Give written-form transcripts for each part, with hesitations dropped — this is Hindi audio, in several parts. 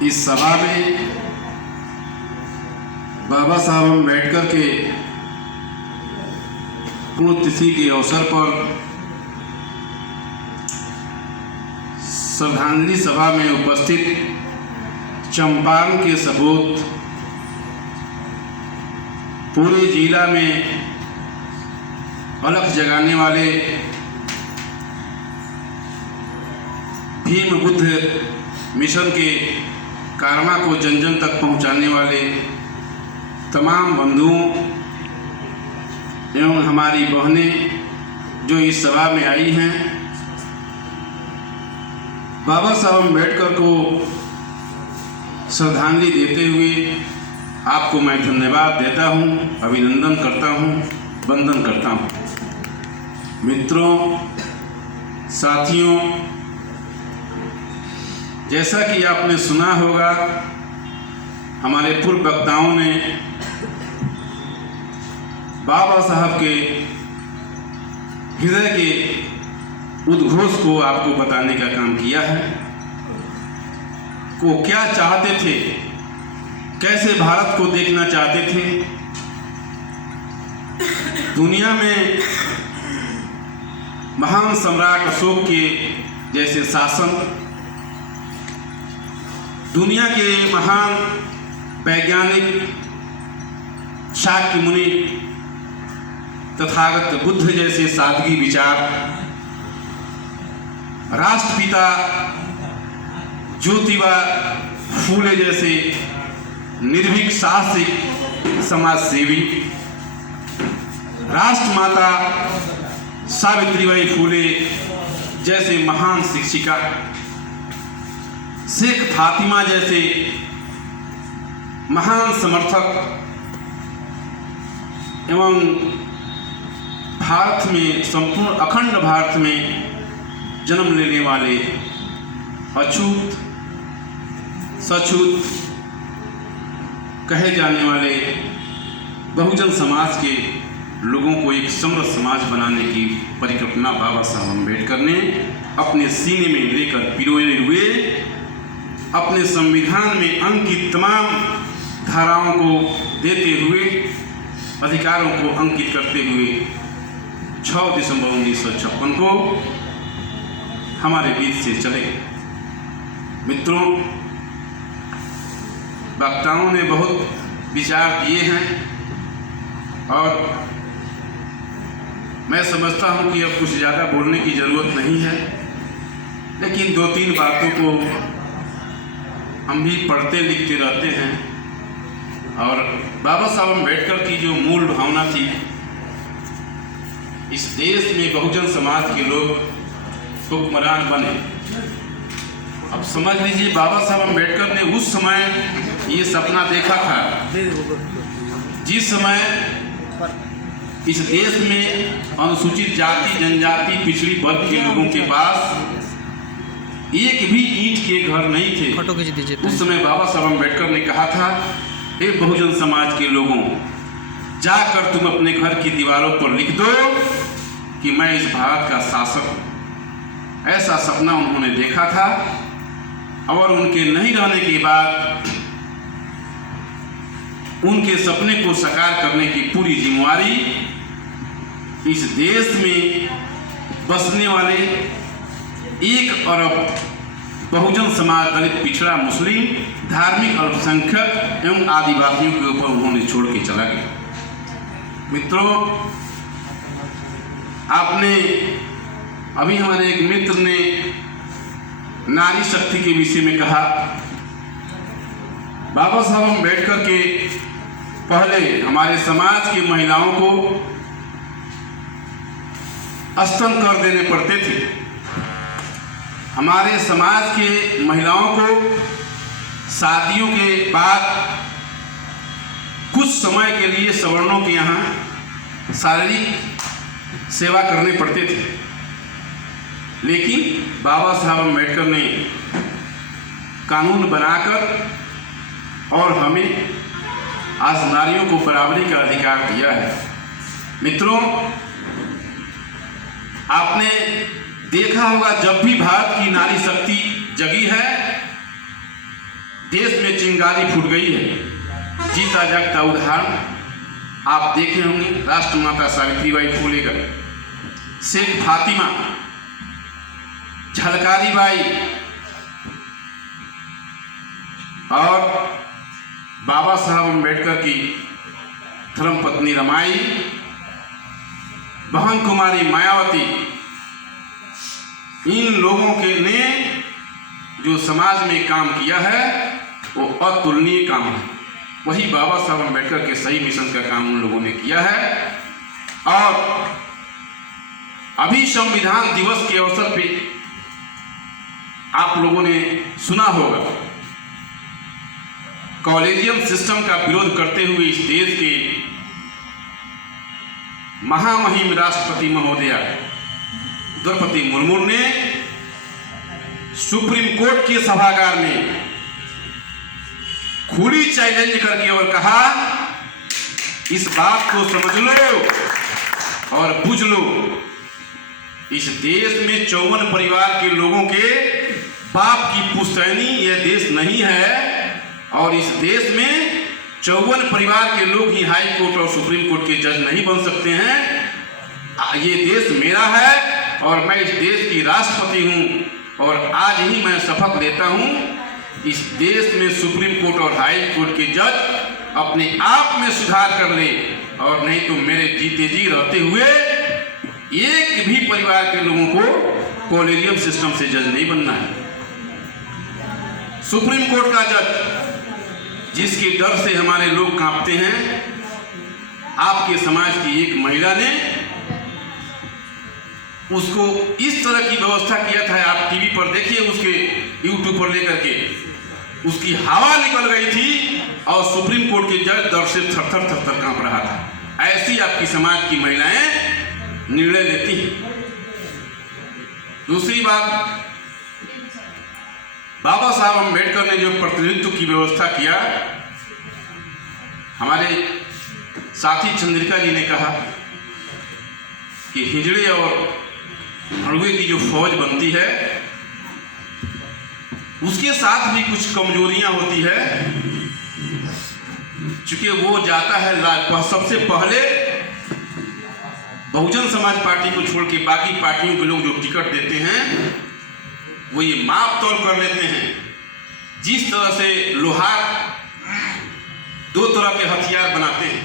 इस सभा में बाबा साहब अम्बेडकर के पुण्यतिथि के अवसर पर श्रद्धांजलि सभा में उपस्थित चंपारण के सपूत पूरे जिला में अलख जगाने वाले भीम बुद्ध मिशन के कारणा को जन जन तक पहुंचाने वाले तमाम बंधुओं एवं हमारी बहनें जो इस सभा में आई हैं, बाबा साहब अम्बेडकर को श्रद्धांजलि देते हुए आपको मैं धन्यवाद देता हूं, अभिनंदन करता हूं, वंदन करता हूं। मित्रों, साथियों, जैसा कि आपने सुना होगा, हमारे पूर्व वक्ताओं ने बाबा साहब के हृदय के उद्घोष को आपको बताने का काम किया है। वो क्या चाहते थे, कैसे भारत को देखना चाहते थे। दुनिया में महान सम्राट अशोक के जैसे शासन, दुनिया के महान वैज्ञानिक शाक्य मुनि, तथागत बुद्ध जैसे सादगी विचार, राष्ट्रपिता ज्योतिबा फूले जैसे निर्भीक साहसिक समाजसेवी, राष्ट्रमाता सावित्रीबाई फूले जैसे महान शिक्षिका, शेख फातिमा जैसे महान समर्थक एवं भारत में, संपूर्ण अखंड भारत में जन्म लेने वाले अछूत सछूत कहे जाने वाले बहुजन समाज के लोगों को एक समृद्ध समाज बनाने की परिकल्पना बाबा साहब अम्बेडकर ने अपने सीने में लेकर पिरोए हुए अपने संविधान में अंकित तमाम धाराओं को देते हुए, अधिकारों को अंकित करते हुए 6 दिसंबर 1956 को हमारे बीच से चले। मित्रों, वक्ताओं ने बहुत विचार दिए हैं और मैं समझता हूं कि अब कुछ ज़्यादा बोलने की ज़रूरत नहीं है, लेकिन 2-3 बातों को हम भी पढ़ते लिखते रहते हैं। और बाबा साहब अम्बेडकर की जो मूल भावना थी, इस देश में बहुजन समाज के लोग हुक्मरान बने। अब समझ लीजिए, बाबा साहब अम्बेडकर ने उस समय ये सपना देखा था जिस समय इस देश में अनुसूचित जाति, जनजाति, पिछड़ी वर्ग के लोगों के पास एक भी ईंट के घर नहीं थे। उस समय बाबा साहब अम्बेडकर ने कहा था, हे बहुजन समाज के लोगों, जाकर तुम अपने घर की दीवारों पर लिख दो कि मैं इस भारत का शासक हूं। ऐसा सपना उन्होंने देखा था और उनके नहीं रहने के बाद उनके सपने को साकार करने की पूरी जिम्मेवारी इस देश में बसने वाले 1 अरब बहुजन समाज, दलित, पिछड़ा, मुस्लिम, धार्मिक अल्पसंख्यक एवं आदिवासियों के ऊपर उन्होंने छोड़ के चला गया। मित्रों, आपने अभी हमारे एक मित्र ने नारी शक्ति के विषय में कहा। बाबा साहब अम्बेडकर के पहले हमारे समाज की महिलाओं को स्तन कर देने पड़ते थे। हमारे समाज के महिलाओं को शादियों के बाद कुछ समय के लिए सवर्णों के यहाँ शारीरिक सेवा करने पड़ते थे, लेकिन बाबा साहब अम्बेडकर ने कानून बनाकर और हमें आज नारियों को बराबरी का अधिकार दिया है। मित्रों, आपने देखा होगा, जब भी भारत की नारी शक्ति जगी है, देश में चिंगारी फूट गई है। जीता जागता उदाहरण आप देखे होंगे राष्ट्रमाता सावित्रीबाई फुले का, शेख फातिमा, झलकारी बाई और बाबा साहब अम्बेडकर की धर्मपत्नी रमाई, बहन कुमारी मायावती, इन लोगों के ने जो समाज में काम किया है वो अतुलनीय काम है। वही बाबा साहब अम्बेडकर के सही मिशन का काम उन लोगों ने किया है। और अभी संविधान दिवस के अवसर पे आप लोगों ने सुना होगा, कॉलेजियम सिस्टम का विरोध करते हुए इस देश के महामहिम राष्ट्रपति महोदया द्रौपदी मुर्मू ने सुप्रीम कोर्ट के सभागार में खुली चैलेंज करके और कहा, इस बात को समझ लो और बुझ लो, इस देश में 54 परिवार के लोगों के बाप की पुश्तैनी यह देश नहीं है और इस देश में 54 परिवार के लोग ही हाई कोर्ट और सुप्रीम कोर्ट के जज नहीं बन सकते हैं। ये देश मेरा है और मैं इस देश की राष्ट्रपति हूँ और आज ही मैं शपथ लेता हूँ, इस देश में सुप्रीम कोर्ट और हाई कोर्ट के जज अपने आप में सुधार कर ले और नहीं तो मेरे जीते जी रहते हुए एक भी परिवार के लोगों को कॉलेजियम सिस्टम से जज नहीं बनना है। सुप्रीम कोर्ट का जज जिसके डर से हमारे लोग कांपते हैं, आपके समाज की एक महिला ने उसको इस तरह की व्यवस्था किया था, आप टीवी पर देखिए, उसके यूट्यूब पर लेकर के उसकी हवा निकल गई थी और सुप्रीम कोर्ट के जज डर से थर थर कांप रहा था। ऐसी आपकी समाज की महिलाएं निर्णय लेती हैं। दूसरी बात, बाबा साहब अम्बेडकर ने जो प्रतिनिधित्व की व्यवस्था किया, हमारे साथी चंद्रिका जी ने कहा कि हिजड़े और हड़ुए की जो फौज बनती है उसके साथ भी कुछ कमजोरियां होती है, चूंकि वो जाता है सबसे पहले बहुजन समाज पार्टी को छोड़ के बाकी पार्टियों के लोग जो टिकट देते हैं वो ये माप तौल कर लेते हैं। जिस तरह से लोहार दो तरह के हथियार बनाते हैं,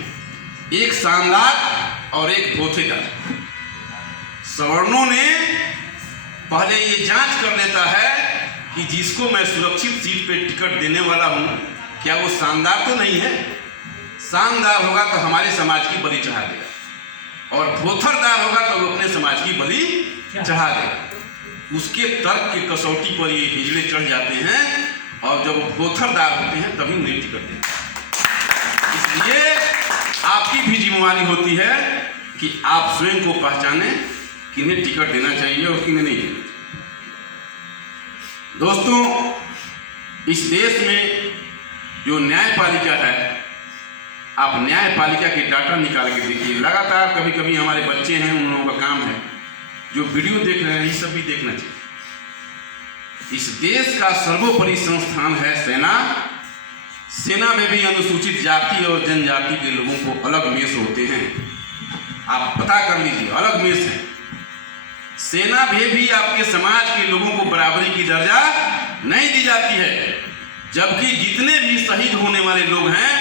एक शानदार और एक बोथेदार। सवर्णों ने पहले ये जांच कर लेता है कि जिसको मैं सुरक्षित सीट पे टिकट देने वाला हूं क्या वो शानदार तो नहीं है। शानदार होगा तो हमारे समाज की बलि चढ़ा देगा और भोथरदार होगा तो वो अपने समाज की बलि चढ़ा देगा। उसके तर्क की कसौटी पर ये हिजड़े चढ़ जाते हैं और जब भोथरदार होते हैं तभी उन्हें टिकट देते हैं। इसलिए आपकी भी जिम्मेवारी होती है कि आप स्वयं को पहचाने किन्हें टिकट देना चाहिए और किन्हें नहीं देना चाहिए। दोस्तों, इस देश में जो न्यायपालिका है, आप न्यायपालिका के डाटा निकाल के देखिए। लगातार कभी कभी हमारे बच्चे हैं, उन लोगों का काम है जो वीडियो देख रहे हैं, ये सब भी देखना चाहिए। इस देश का सर्वोपरि संस्थान है सेना। सेना में भी अनुसूचित जाति और जनजाति के लोगों को अलग मेष होते हैं। आप पता कर लीजिए, अलग मेष है। सेना में भी आपके समाज के लोगों को बराबरी की दर्जा नहीं दी जाती है, जबकि जितने भी शहीद होने वाले लोग हैं,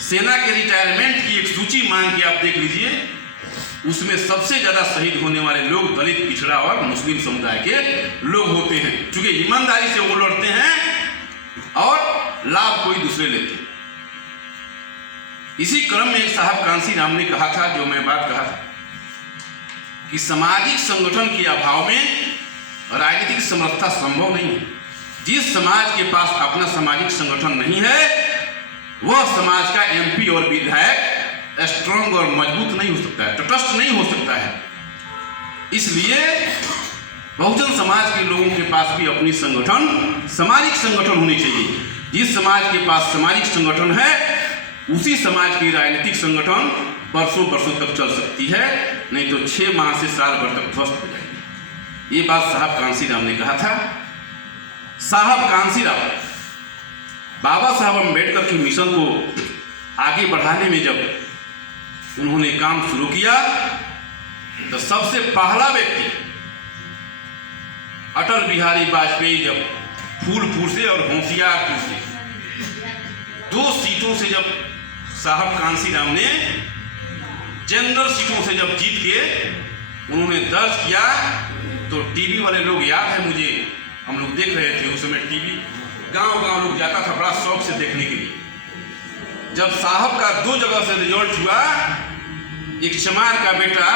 सेना के रिटायरमेंट की एक सूची मांग के आप देख लीजिए, उसमें सबसे ज्यादा शहीद होने वाले लोग दलित, पिछड़ा और मुस्लिम समुदाय के लोग होते हैं, क्योंकि ईमानदारी से वो लड़ते हैं और लाभ कोई दूसरे लेते हैं। इसी क्रम में एक साहब कांसी राम ने कहा था, जो मैं बात कहा था कि सामाजिक संगठन के अभाव में राजनीतिक समर्थता संभव नहीं है। जिस समाज के पास अपना सामाजिक संगठन नहीं है, वह समाज का एमपी और विधायक स्ट्रांग और मजबूत नहीं हो सकता है, तटस्थ नहीं हो सकता है। इसलिए बहुजन समाज के लोगों के पास भी अपनी संगठन, सामाजिक संगठन होनी चाहिए। जिस समाज के पास सामाजिक संगठन है, उसी समाज की राजनीतिक संगठन वर्षों तक चल सकती है, नहीं तो 6 माह से साल भर तक ध्वस्त हो जाएगी। ये बात साहब कांसी राम ने कहा था। साहब कांसी राम बाबा साहब अम्बेडकर के मिशन को आगे बढ़ाने में जब उन्होंने काम शुरू किया तो सबसे पहला व्यक्ति अटल बिहारी वाजपेयी जब फूलपुर से और होशियारपुर से 2 सीटों से जब साहब कांसीराम ने जनरल सीटों से जब जीत के उन्होंने दर्ज किया तो टीवी वाले लोग, याद है मुझे, हम लोग देख रहे थे उस समय टीवी, गांव लोग जाता था बड़ा शौक से देखने के लिए। जब साहब का 2 जगह से रिजल्ट हुआ, एक चमार का बेटा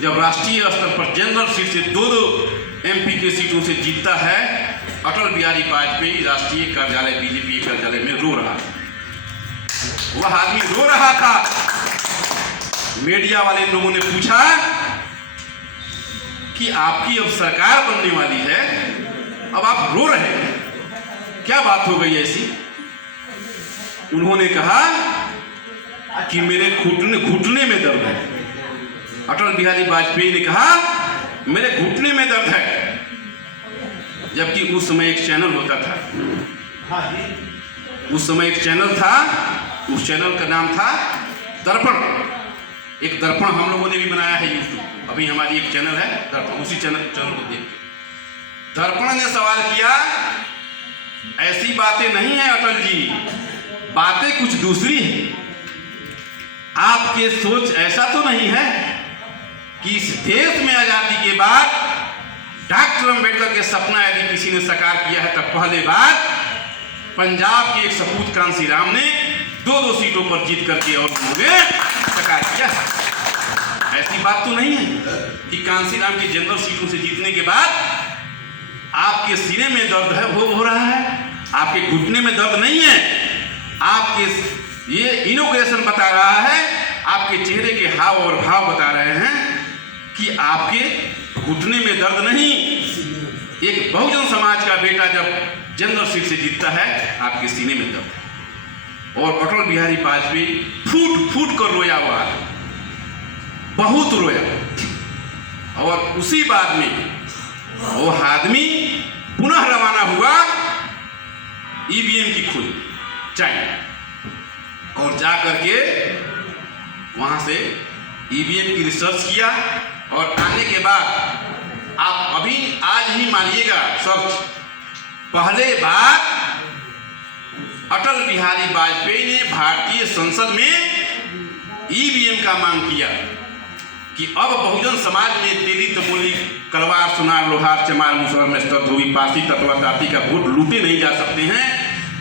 जब राष्ट्रीय स्तर पर जनरल सीट से 2 MP के सीटों से जीतता है, अटल बिहारी वाजपेयी राष्ट्रीय कार्यालय बीजेपी कार्यालय में रो रहा, वह आदमी रो रहा था। मीडिया वाले लोगों ने पूछा कि आपकी अब सरकार बनने वाली है, अब आप रो रहे हैं, क्या बात हो गई ऐसी? उन्होंने कहा कि मेरे घुटने में दर्द है। अटल बिहारी वाजपेयी ने कहा मेरे घुटने में दर्द है, जबकि उस समय एक चैनल होता था, उस समय एक चैनल था, उस चैनल का नाम था दर्पण। एक दर्पण हम लोगों ने भी बनाया है यूट्यूब, अभी हमारी एक चैनल है दर्पण, उसी चैनल को देख दर्पण ने सवाल किया, ऐसी बातें नहीं है अटल जी, बातें कुछ दूसरी है। आपके सोच ऐसा तो नहीं है कि इस देश में आजादी के बाद डॉक्टर अम्बेडकर के सपना यदि किसी ने साकार किया है तो पहले बार पंजाब के एक सपूत कांसीराम ने 2 सीटों पर जीत करके और उन्होंने साकार किया। ऐसी बात तो नहीं है कि कांसीराम की जनरल सीटों से जीतने के बाद आपके सीने में दर्द है, वो हो रहा है, आपके घुटने में दर्द नहीं है, आपके ये इनोग्रेशन बता रहा है, आपके चेहरे के हाव और भाव बता रहे हैं कि आपके घुटने में दर्द नहीं। एक बहुजन समाज का बेटा जब जनरल सीट से जीतता है, आपके सीने में दर्द। और अटल बिहारी वाजपेयी फूट कर रोया हुआ है, बहुत रोया। और उसी बाद में वो आदमी पुनः रवाना हुआ EVM की खोज चाइना, और जा करके वहां से EVM की रिसर्च किया। और आने के बाद आप अभी आज ही मानिएगा सर्च, पहले बार अटल बिहारी वाजपेयी ने भारतीय संसद में EVM का मांग किया कि अब बहुजन समाज में तेली तपोली कलवार सुनार लोहार चमार मुसहर नस्तर धोबी पारसी तत्वा ताती का वोट लूटे नहीं जा सकते हैं,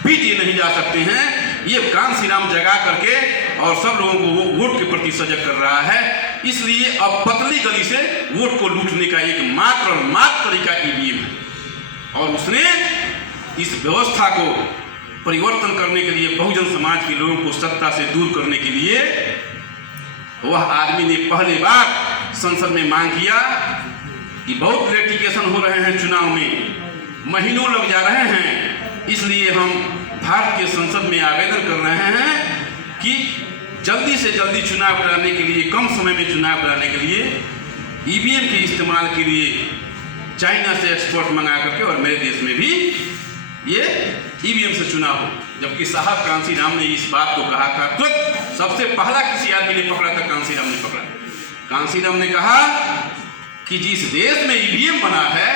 पीटे नहीं जा सकते हैं। ये कांसीराम जगा करके और सब लोगों को वोट के प्रति सजग कर रहा है। इसलिए अब पतली गली से वोट को लूटने का एक मात्र तरीका EVM है। और उसने इस व्यवस्था को परिवर्तन करने के लिए, बहुजन समाज के लोगों को सत्ता से दूर करने के लिए, वह आदमी ने पहले बार संसद में मांग किया कि बहुत लिटिगेशन हो रहे हैं, चुनाव में महीनों लग जा रहे हैं, इसलिए हम भारत के संसद में आवेदन कर रहे हैं कि जल्दी से जल्दी चुनाव कराने के लिए, कम समय में चुनाव कराने के लिए EVM के इस्तेमाल के लिए चाइना से एक्सपर्ट मंगा करके और मेरे देश में भी ये EVM से चुनाव हो। जबकि साहब कांसीराम ने इस बात को कहा था, तुरंत सबसे पहला किसी आदमी ने पकड़ा था, कांसीराम ने पकड़ा। कांसीराम ने कहा कि जिस देश में EVM बना है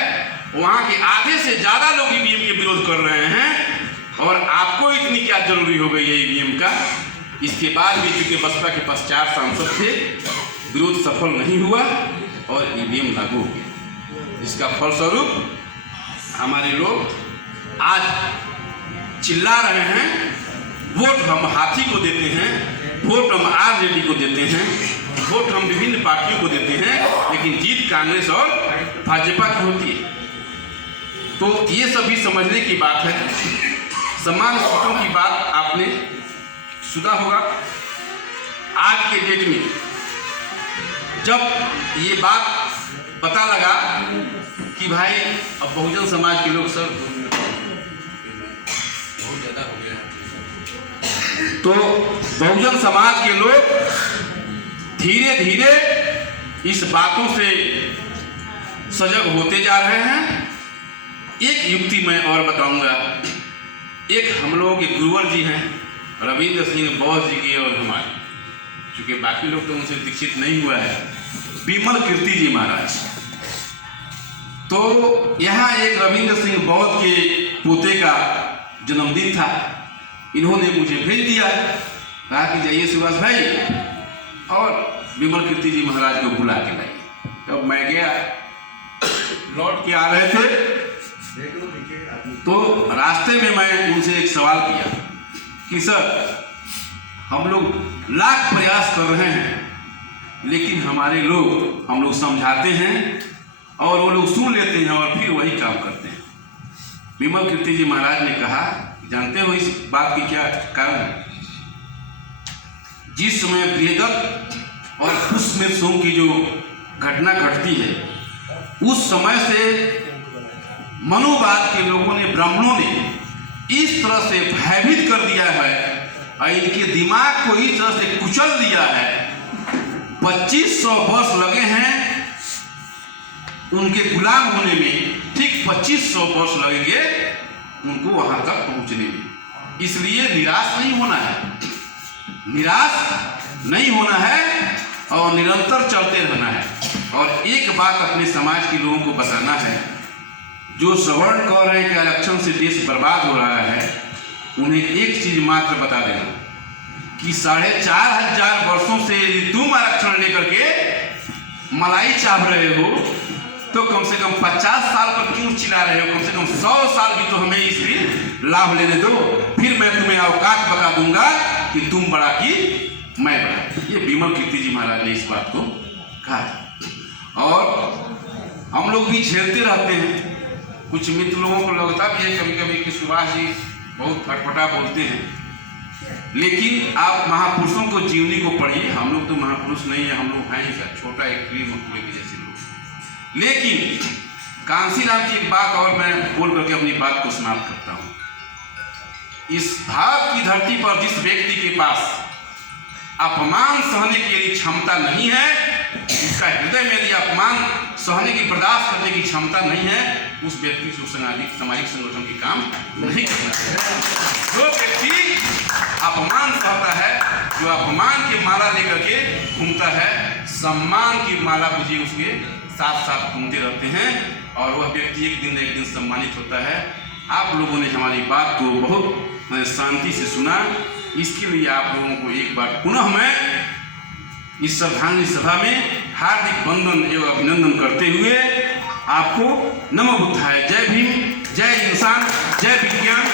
वहाँ के आधे से ज़्यादा लोग EVM के विरोध कर रहे हैं, और आपको इतनी क्या जरूरी हो गई है EVM का। इसके बाद भी चूंकि बसपा के पास 4 सांसद थे, विरोध सफल नहीं हुआ और EVM लागू हो गया। इसका फलस्वरूप हमारे लोग आज चिल्ला रहे हैं, वोट हम हाथी को देते हैं, वोट हम RJD को देते हैं, वोट हम विभिन्न पार्टियों को देते हैं, लेकिन जीत कांग्रेस और भाजपा की होती है। तो ये सभी समझने की बात है। समान सीटों की बात आपने सुना होगा। आज के डेट में जब ये बात पता लगा कि भाई अब बहुजन समाज के लोग सर बहुत ज़्यादा हो गया, तो बहुजन समाज के लोग धीरे धीरे इस बातों से सजग होते जा रहे हैं। एक युक्ति मैं और बताऊंगा एक हम लोगों के गुरुवर जी हैं रविंद्र सिंह बोस जी की और हमारे, चूँकि बाकी लोग तो उनसे दीक्षित नहीं हुआ है, विमल कीर्ति जी महाराज। तो यहाँ एक रविंद्र सिंह बौद्ध के पोते का जन्मदिन था, इन्होंने मुझे भेज दिया, कहा कि जाइए सुभाष भाई और विमल कीर्ति जी महाराज को बुला के लाइए। तब मैं गया, लौट के आ रहे थे तो रास्ते में मैं उनसे एक सवाल किया कि सर हम लोग लाख प्रयास कर रहे हैं लेकिन हमारे लोग, हम लोग समझाते हैं और वो लोग सुन लेते हैं और फिर वही काम करते हैं। विमल कीर्ति जी महाराज ने कहा, जानते हो इस बात की क्या कारण है? जिस समय बृहदत्त और पुष्पमेध की जो घटना घटती है उस समय से मनुवाद के लोगों ने, ब्राह्मणों ने इस तरह से भयभीत कर दिया है और इनके दिमाग को इस तरह से कुचल दिया है। 2500 वर्ष लगे हैं उनके गुलाम होने में, ठीक 2500 वर्ष लगेंगे उनको वहां तक पहुंचने में। इसलिए निराश नहीं होना है, निराश नहीं होना है और निरंतर चलते रहना है। और एक बात अपने समाज के लोगों को बताना है, जो सवर्ण कह रहे हैं कि आरक्षण से देश बर्बाद हो रहा है, उन्हें एक चीज मात्र बता देना कि 4500 वर्षों से तुम आरक्षण लेकर के मलाई चाह रहे हो तो कम से कम 50 साल पर क्यों चिल्ला रहे हो? कम से कम 100 साल भी तो हमें इसकी लाभ लेने दो, फिर मैं तुम्हें औकात बता दूंगा कि तुम बड़ा कि मैं बड़ा। ये विमल कीर्ति जी महाराज ने इस बात को कहा। और हम लोग भी झेलते रहते हैं। कुछ मित्र लोगों को लगता भी है कभी कभी कि सुभाष जी बहुत अटपटा बोलते हैं, लेकिन आप महापुरुषों को, जीवनी को पढ़िए। हम लोग तो महापुरुष नहीं है, हम लोग हैं ही क्या, छोटा एक कीड़ी मकोड़े के जैसे लोग। लेकिन कांसीराम की एक बात और मैं बोल करके अपनी बात को समाप्त करता हूँ। इस भारत की धरती पर जिस व्यक्ति के पास अपमान सहने की यदि क्षमता नहीं है, उसका हृदय में यदि अपमान सहने की, बर्दाश्त करने की क्षमता नहीं है, उस व्यक्ति से सामाजिक संगठन के काम नहीं करना चाहिए। जो व्यक्ति अपमान सहता है, जो अपमान की माला लेकर के घूमता है, सम्मान की माला बुझे उसके साथ साथ घूमते रहते हैं और वह व्यक्ति एक दिन सम्मानित होता है। आप लोगों ने हमारी बात को बहुत शांति से सुना, इसके लिए आप लोगों को एक बार पुनः मैं इस श्रद्धांजलि सभा में हार्दिक वंदन एवं अभिनंदन करते हुए आपको नमो बुद्धाय, जय भीम, जय इंसान, जय विज्ञान।